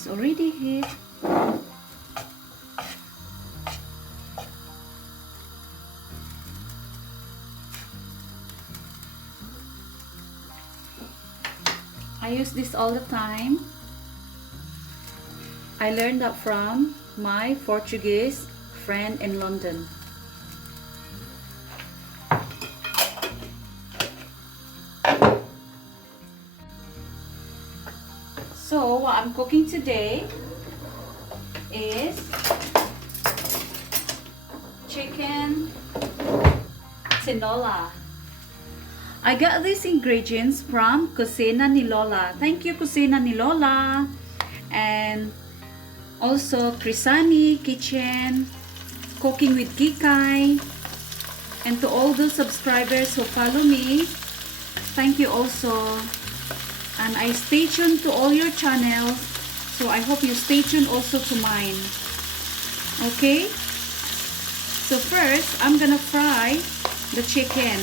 is already heat. I use this all the time. I learned that from my Portuguese friend in London. So what I'm cooking today is chicken tinola. I got these ingredients from Kusina ni Lola. Thank you, Kusina ni Lola. And also Krisani Kitchen, Cooking with Kikay. And to all those subscribers who follow me, thank you also. And I stay tuned to all your channels, so I hope you stay tuned also to mine. Okay? So first, I'm gonna fry the chicken.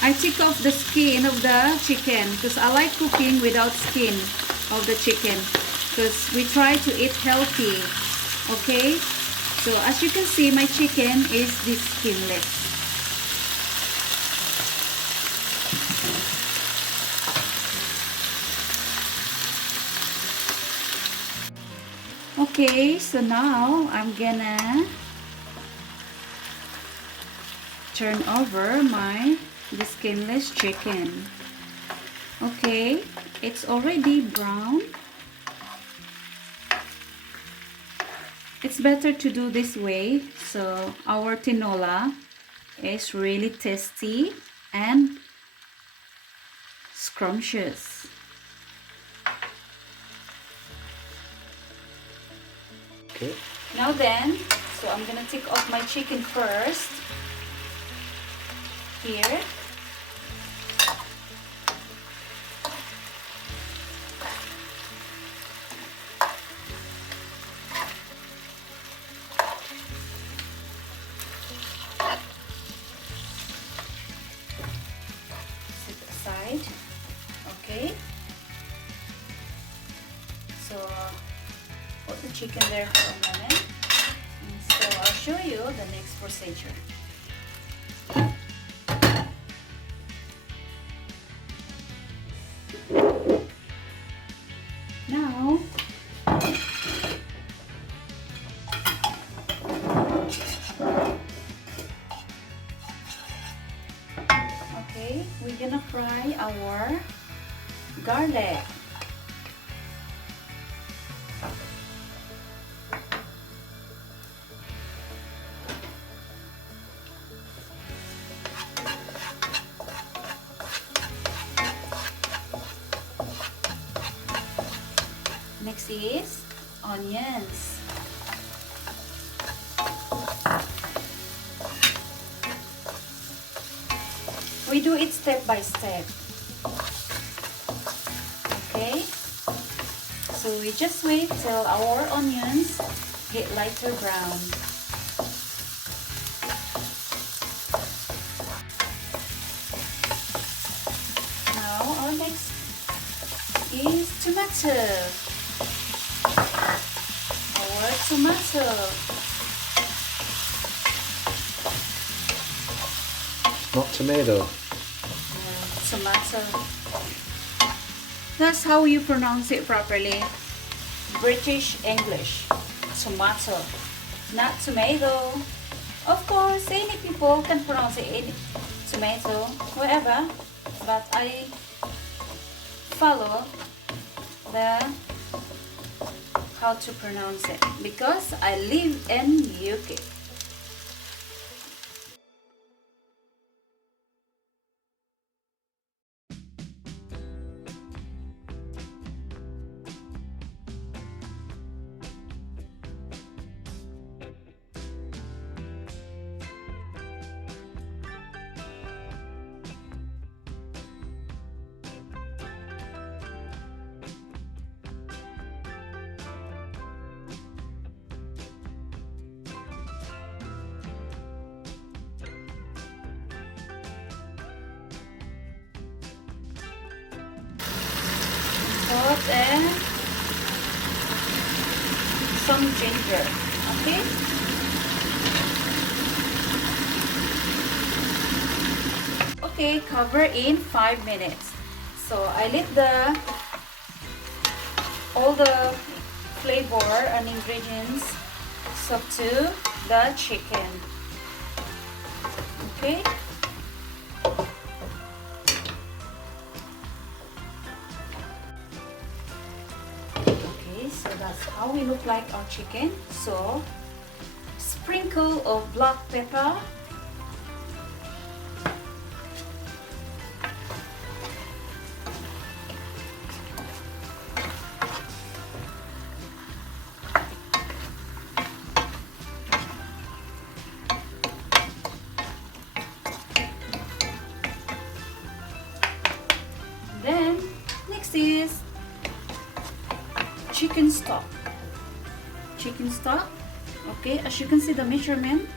I take off the skin of the chicken because I like cooking without skin of the chicken because we try to eat healthy. Okay? So as you can see, my chicken is this skinless. Okay, so now I'm gonna turn over the skinless chicken. Okay, it's already brown. It's better to do this way, so our tinola is really tasty and scrumptious. Okay. Now then, so I'm gonna take off my chicken first. Here. Set aside. Okay. So put the chicken there for a moment. And so I'll show you the next procedure. Now, okay, we're gonna fry our garlic. Next is onions. We do it step by step. Okay? So we just wait till our onions get lighter brown. Now our next is tomato. Tomato. Not tomato. Tomato. That's how you pronounce it properly. British English. Tomato. Not tomato. Of course, any people can pronounce it any tomato, whatever. But I follow the how to pronounce it because I live in UK. and some ginger. Okay. Okay, cover in 5 minutes. So I let all the flavor and ingredients soak to the chicken. Okay. Okay, so that's how we look like our chicken. So sprinkle of black pepper. Then next is chicken stock. Chicken stock. Okay, as you can see the measurement.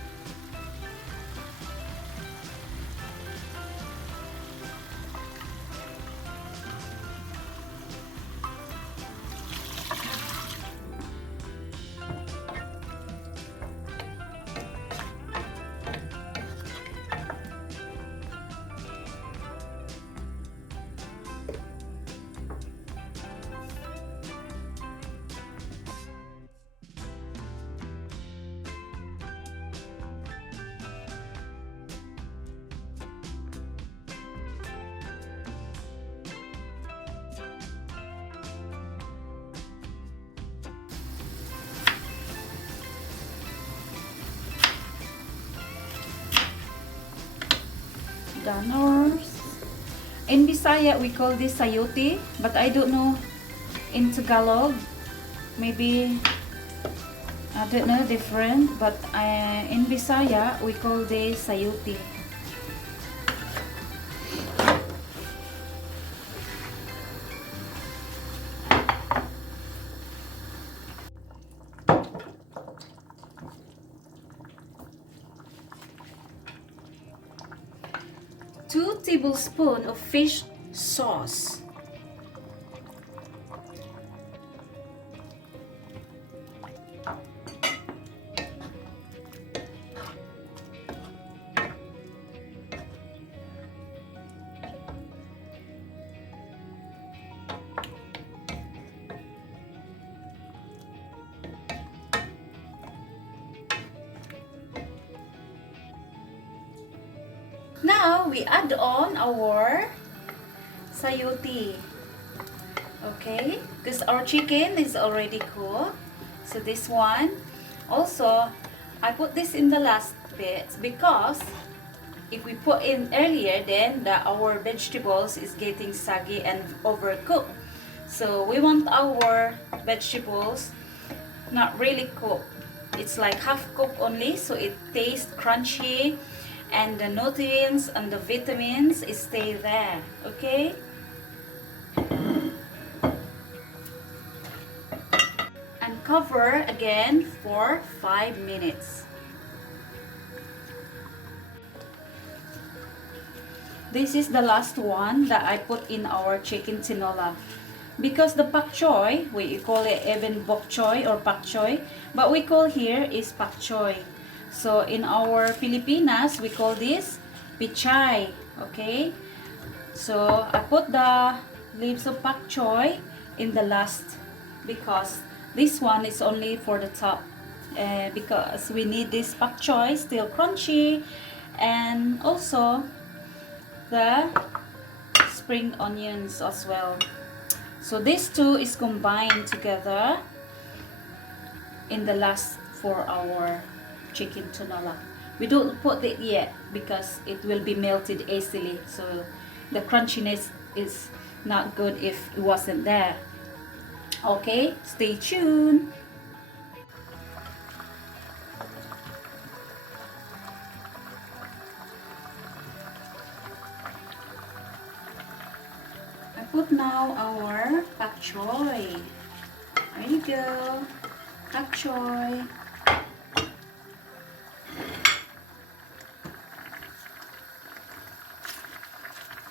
Donors. In Bisaya, we call this sayote, but I don't know in Tagalog. Maybe, I don't know, different, but in Bisaya, we call this sayote. Two tablespoons of fish sauce. Now we add on our sayote. Okay, because our chicken is already cooked. So this one, also I put this in the last bit because if we put in earlier, then our vegetables is getting soggy and overcooked. So we want our vegetables not really cooked. It's like half cooked only, so it tastes crunchy and the nutrients and the vitamins stay there. Okay. And cover again for 5 minutes. This is the last one that I put in our chicken tinola. Because the pak choy, we call it even bok choy or pak choy, but we call here is pak choy. So in our Filipinas, we call this pichay. Okay. So I put the leaves of pak choy in the last because this one is only for the top. Because we need this pak choy still crunchy, and also the spring onions as well. So these two is combined together in the last for our chicken tinola. We don't put it yet because it will be melted easily, so the crunchiness is not good if it wasn't there. Okay, stay tuned. I put now our pak choy. There you go, pak choy.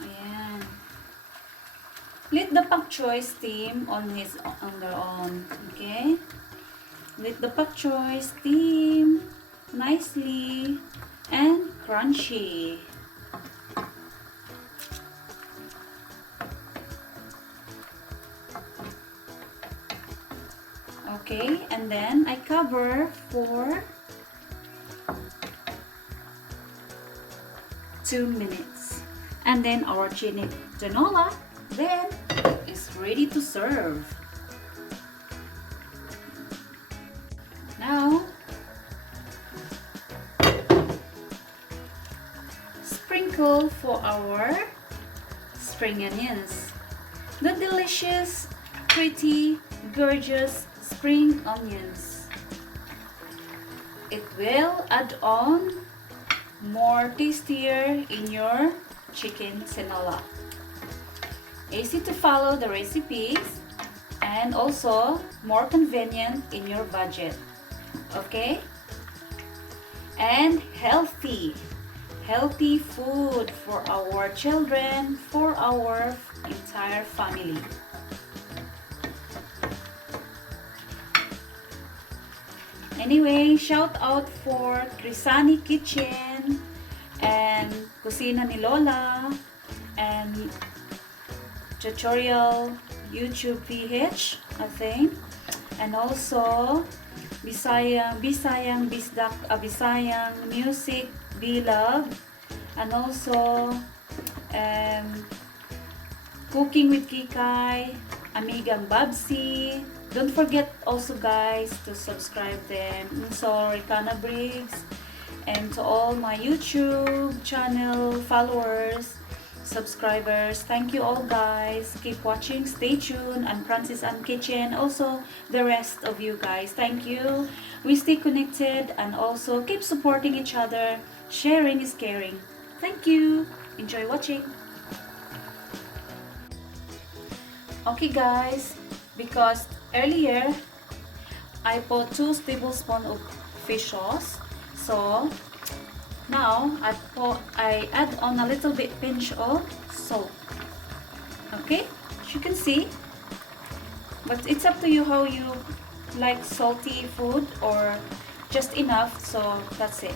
Ayan. Let the pak choy steam on their own. Okay. Let the pak choy steam nicely and crunchy. Okay, and then I cover for 2 minutes. And then our tinola then is ready to serve. Now, sprinkle for our spring onions. The delicious, pretty, gorgeous spring onions. It will add on more tastier in your chicken tinola. Easy to follow the recipes and also more convenient in your budget. Okay? And healthy food for our children, for our entire family. Anyway, shout out for Crisani Kitchen and Kusina ni Lola and Tutorial YouTube PH, I think, and also Bisayang Bisdak Bisayang Music Beloved, and also Cooking with Kikay, Amigang Babsi. Don't forget also guys to subscribe them. So Ricana Briggs, and to all my YouTube channel followers, subscribers, thank you all guys. Keep watching, stay tuned. I'm Francis Ann Kitchen, also the rest of you guys, thank you. We stay connected and also keep supporting each other. Sharing is caring. Thank you. Enjoy watching. Okay guys, because earlier I put 2 tablespoons of fish sauce, so now I add on a little bit pinch of salt. Okay, as you can see, but it's up to you how you like salty food, or just enough, so that's it.